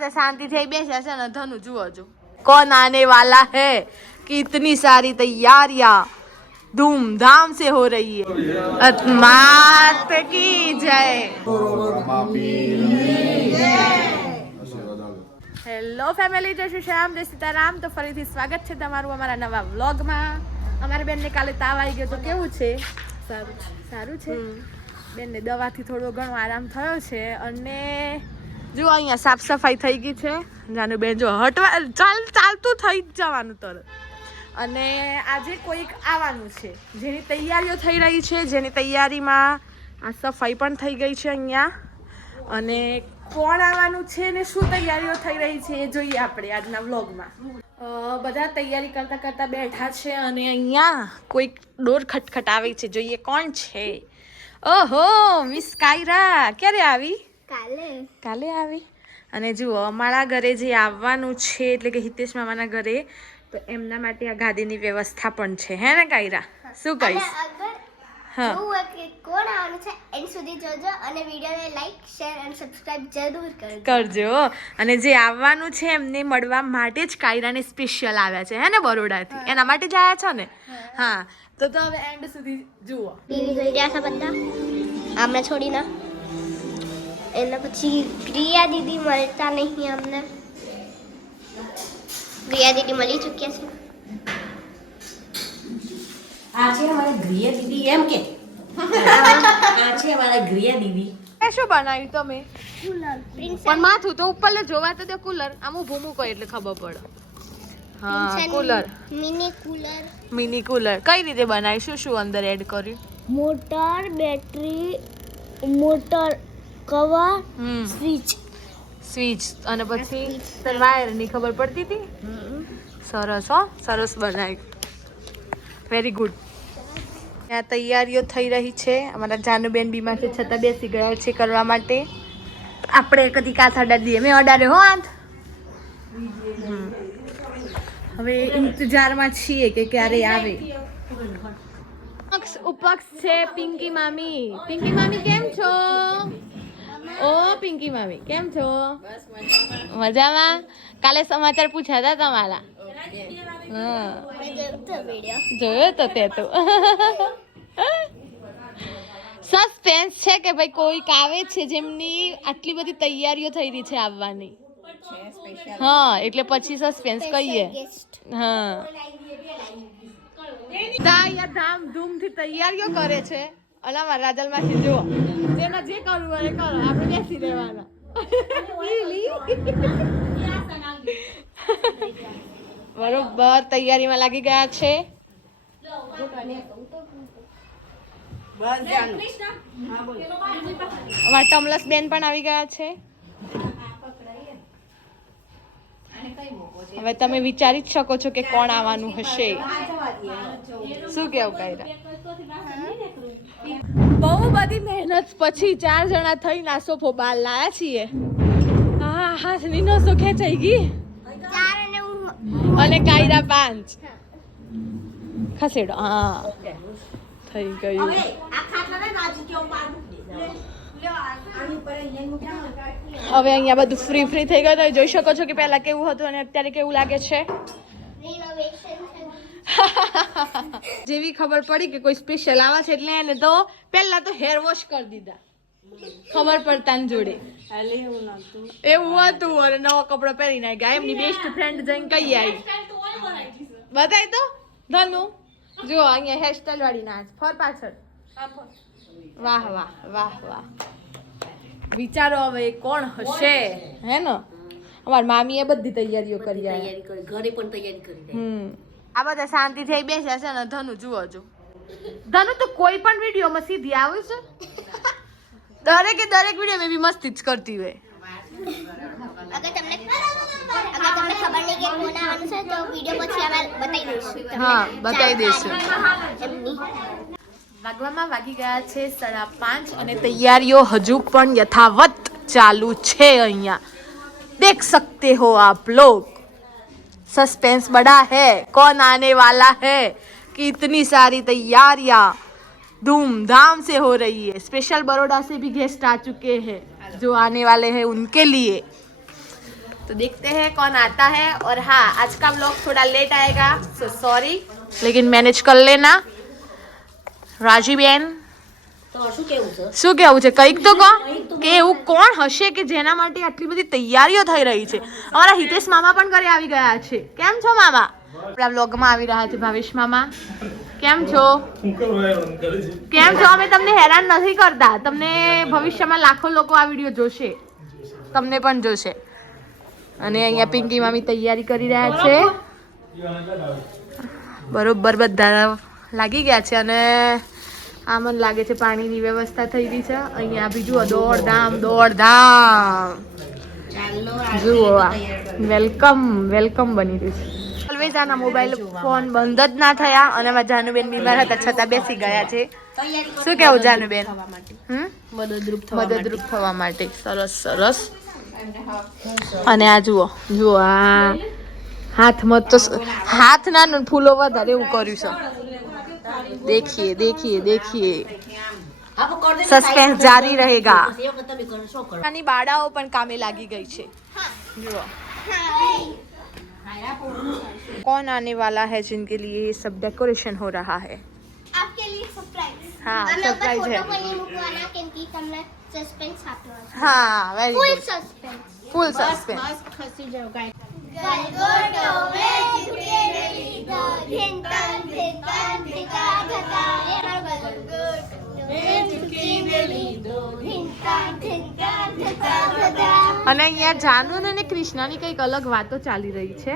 બધા શાંતિ થઈ બેસ્યા છે ને ધनु જુઓ છો कौन आने वाला है कि इतनी सारी तैयारियां धूमधाम से हो रही है मात की जय હેલો ફેમિલી જય શ્રી શ્યામ જય સીતારામ તો ફરીથી સ્વાગત છે તમારું અમારા નવા વ્લોગમાં અમારી બેનને કાલે તાવ આવી ગયો તો કેવું છે સારું છે બેનને દવાથી થોડો ઘણો આરામ થયો છે અને જો અહીંયા સાફ સફાઈ થઈ ગઈ છે જાનું બેન જો હટવા ચાલતું થઈ જ જવાનું તરત અને આજે કોઈક આવવાનું છે જેની તૈયારીઓ થઈ રહી છે જેની તૈયારીમાં આ સફાઈ પણ થઈ ગઈ છે અહીંયા અને કોણ આવવાનું છે ને શું તૈયારીઓ થઈ રહી છે એ જોઈએ આપણે આજના વ્લોગમાં બધા તૈયારી કરતા કરતા બેઠા છે અને અહીંયા કોઈક ડોર ખટખટાવે છે જોઈએ કોણ છે ઓહો મિસ કાયરા ક્યારે આવી કાલે આવી અને જુઓ અમારા ઘરે જે આવવાનું છે એટલે કે હિતેશ મામાના ઘરે તો એમના માટે આ ગાદીની વ્યવસ્થા પણ છે હે ને કાયરા શું કહીશ હા કોણ આવવાનું છે એન્ડ સુધી જોજો અને વિડિયોને લાઈક શેર અને સબસ્ક્રાઇબ જરૂર કરજો અને જે આવવાનું છે એમને મળવા માટે જ કાયરાને સ્પેશિયલ આવ્યા છે હે ને બરોડાથી એના માટે જ આવ્યા છો ને હા તો હવે એન્ડ સુધી જુઓ ટીવી જોઈ રહ્યા છે બધા આમને છોડીને એના પછી પ્રિયા દીદી મળતા નહીં અમને પ્રિયા દીદી મળી ચૂક્યા છે આ છે અમારા ગ્રિયા દીદી એમ કે આ છે અમારા ગ્રિયા દીદી એ શું બનાવ્યું તમે પણ માથું તો ઉપર લે જોવા તો દે કુલર આમ ઊભું મૂકો એટલે ખબર પડે હા કુલર મિની કુલર કઈ રીતે બનાવી શું અંદર એડ કર્યું motor battery motor cover switch અને પછી વાયર ની ખબર પડતી હતી સરસ હો સરસ બનાવ્યું વેરી ગુડ ત્યાં તૈયારીઓ થઈ રહી છે અમારા જાનુબેન બીમાર છે છતાં બેસી ગયા છે કરવા માટે આપણે કદી કાથ અડાડી દઈએ મેં અડાડ્યો હો આંત હવે ઇંતજારમાં છીએ કે ક્યારે આવે ઉપક્ષ છે પિંકી મામી કેમ છો ઓ પિંકી મામી કેમ છો મજામાં કાલે સમાચાર પૂછ્યા હતા તમારા જોયો તો તે તો સસ્પેન્સ છે કે ભાઈ કોઈક આવે છે જેમની આટલી બધી તૈયારીઓ થઈ રહી છે આવવાની હા એટલે પછી સસ્પેન્સ કહીએ હા ધામધૂમથી તૈયારીઓ કરે છે અલામાં રાજલમાંથી જુઓ જેના જે કરવું હોય કરો આપણે બેસી રહેવાના બરોબર તૈયારીમાં લાગી ગયા છે અમારા ટમલસ બેન પણ આવી ગયા છે હવે તમે વિચારી જ શકો છો કે કોણ આવવાનું હશે શું કેવું કાયરા બહુ બધી મહેનત પછી 4 જણા થઈ ના સોફો બાર લાયા છીએ હા હાથની નસો ખેંચાઈ ગઈ અને કાયરા 5 ખસેડો હા થઈ ગયું હવે અહીંયા બધું ફ્રી થઈ ગયું તમે જોઈ શકો છો કે પહેલા કેવું હતું અને અત્યારે કેવું લાગે છે જેવી ખબર પડી કે કોઈ સ્પેશિયલ આવે છે એટલે એને તો પહેલા તો હેર વોશ કરી દીધા ખબર પડતા ને જોડે એવું હતું અને નવા કપડા પહેરી નાખ્યા એમની બેસ્ટ ફ્રેન્ડ જઈને કઈ આવી બતાય તો ધનુ જો અહીંયા હેરસ્ટાઈલ વાળી નાચ ફર પાછળ વાહ વાહ વાહ વાહ વિચારો હવે કોણ હશે હે ને અમાર મામીએ બધી તૈયારીઓ કરી ઘરે પણ તૈયારી કરી આ બધા શાંતિ થઈ બેસ્યા છે ને ધનુ જુઓ છો ધનુ તો કોઈ પણ વિડીયોમાં સીધી આવે છે દરેક વિડીયો મેં બી મસ્તી જ કરતી હોય અગર તમને ખબર નહીં કે કોણ આવવાનું છે તો વિડિયો પછી અમે બતાવી દઈશું હા બતાવી દઈશું વાગવામાં વાગી ગયા છે 5:30 અને તૈયારીઓ હજુ પણ યથાવત ચાલુ છે અહીંયા देख सकते हो आप लोग सस्पेंस बड़ा है कौन आने वाला है कि इतनी सारी तैयारियां धूमधाम से हो रही है स्पेशल बड़ौदा से भी गेस्ट आ चुके हैं जो आने वाले हैं उनके लिए तो देखते हैं कौन आता है। और हाँ, आज का व्लॉग थोड़ा लेट आएगा, सो सॉरी, लेकिन मैनेज कर लेना। राजी बेन તો શું કેવું છે? શું કેવું છે? કંઈક તો કહો કે એવું કોણ હશે કે જેના માટે આટલી બધી તૈયારીઓ થઈ રહી છે? અમારા હિતેશ મામા પણ ઘરે આવી ગયા છે. કેમ છો મામા? આપણા વ્લોગમાં આવી રહ્યા છે ભાવેશ મામા. કેમ છો? કેમ છો? અમે તમને હેરાન નથી કરતા. તમને ભવિષ્યમાં લાખો લોકો આ વિડીયો જોશે, તમને પણ જોશે. અને અહીંયા પિંકી મામી તૈયારી કરી રહ્યા છે. બરોબર બધા લાગી ગયા છે. અને આ મને લાગે છે પાણીની વ્યવસ્થા થઈ રહી છે અહીંયા. બીજું દોડધામ જુઓ, વેલકમ બની રહ્યું છે. ઓલવેઝ આના મોબાઈલ ફોન બંધ જ ના થયા. અને મારા જાનુબેન બીમાર હતા છતાં બેસી ગયા છે. શું કેવું જાનુબેન? મદદરૂપ થવા માટે. સરસ. અને આ જુઓ આ હાથમાં તો હાથ ના ફૂલો વધારે એવું કર્યું છે. देखिए सस्पेंस जारी रहेगा. નાની બાળાઓ પણ કામે લાગી ગઈ છે. જુઓ कौन आने वाला है जिनके लिए ये सब डेकोरेशन हो रहा है? आपके लिए सरप्राइज. हाँ, सरप्राइज है. फोटो नहीं मुकवाना केमकी તમને સસ્પેન્સ આપ્યો છે. हाँ, very full good. Suspense. Full suspense. ગલગોટો મે ઝુકે લીધો ધીંતન ધીંતન ધીકા ધકા એ ગલગોટો મે ઝુકે લીધો ધીંતન ધીંતન ધકા ધકા. અને અહીંયા જાનુ અને કૃષ્ણાની કંઈક અલગ વાતો ચાલી રહી છે.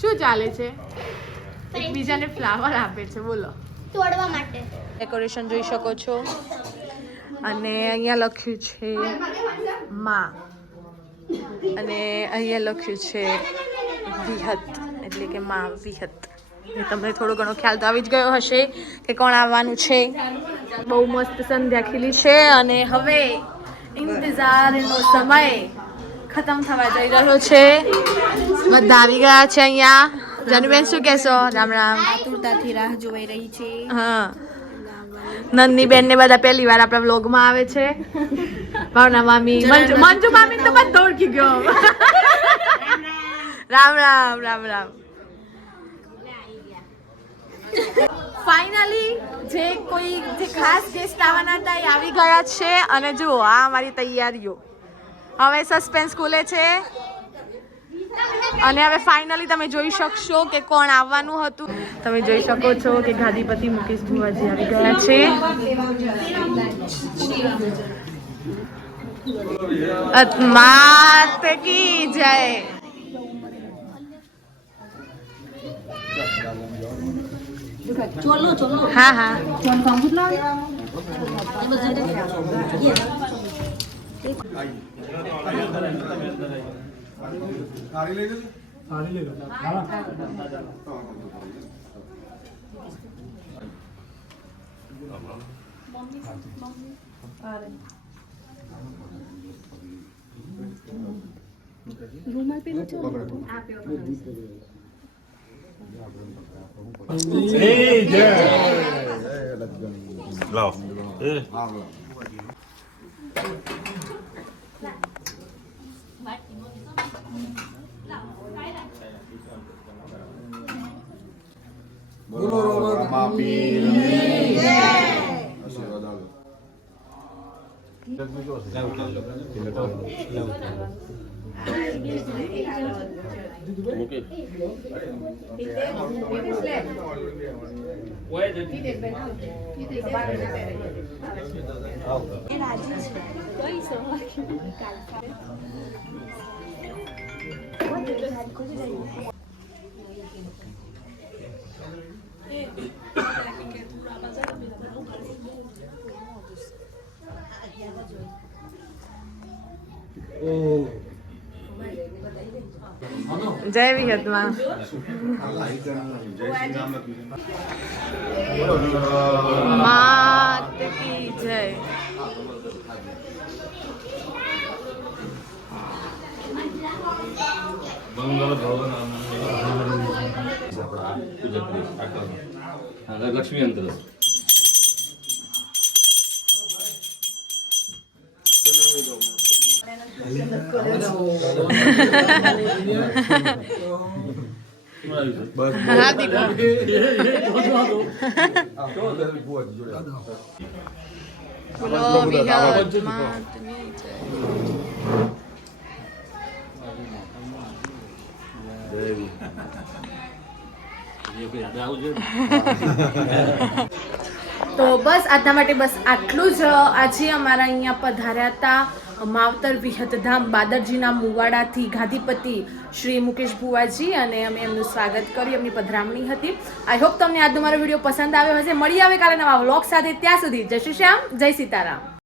શું ચાલે છે? એકબીજાને ફ્લાવર આપે છે. બોલો. તોડવા માટે. ડેકોરેશન જોઈ શકો છો. અને અહીંયા લખ્યું છે માં, અને અહીંયા લખ્યું છે વિહત, એટલે કે માં વિહત. તમને થોડો ઘણો ખ્યાલ તો આવી જ ગયો હશે કે કોણ આવવાનું છે. બહુ મસ્ત સંધ્યા ખીલી છે. અને હવે ઇંતજારનો સમય ખતમ થવા જઈ રહ્યો છે. બધા આવી ગયા છે અહીંયા. જાનુબેન શું કહેશો? રામ રામ. આતુરતાથી રાહ જોવાઈ રહી છે. હા, નંદની બેન ને બધા પહેલી વાર આપણા વ્લોગમાં આવે છે. ભાવના મામી, મંજુ મામી તો બધો ઓળખી ગયો. રામ. ફાઇનલી જે ખાસ ગેસ્ટ આવવાના હતા એ આવી ગયા છે. અને જુઓ આ અમારી તૈયારીઓ. હવે સસ્પેન્સ ખુલે છે. અને હવે ફાઇનલી તમે જોઈ શકશો કે કોણ આવવાનું હતું. તમે જોઈ શકો છો કે ગાદીપતિ મુકેશ ભુવાજી આવી ગયા છે. માત કી જય. હા. લાવ. બોલો રમાપીરની જય. આશીર્વાદ આલો. જય વિહતમાં. માત કી જય. લક્ષ્મી અંતર બસ હા દીકરો બોલો વિહત માતની જય. તો બસ આજના માટે બસ આટલું જ. આજે અમારા અહીંયા પધાર્યા હતા માવતર વિહતધામ બાદરજીના મુવાડાથી ગાદીપતિ શ્રી મુકેશ ભુવાજી, અને અમે એમનું સ્વાગત કર્યું, એમની પધરામણી હતી. આઈ હોપ તમને આજનો મારો વિડીયો પસંદ આવ્યો હશે. મળી આવે કાલે નવા વ્લોગ સાથે. ત્યાં સુધી જય શ્રી શ્યામ, જય સીતારામ.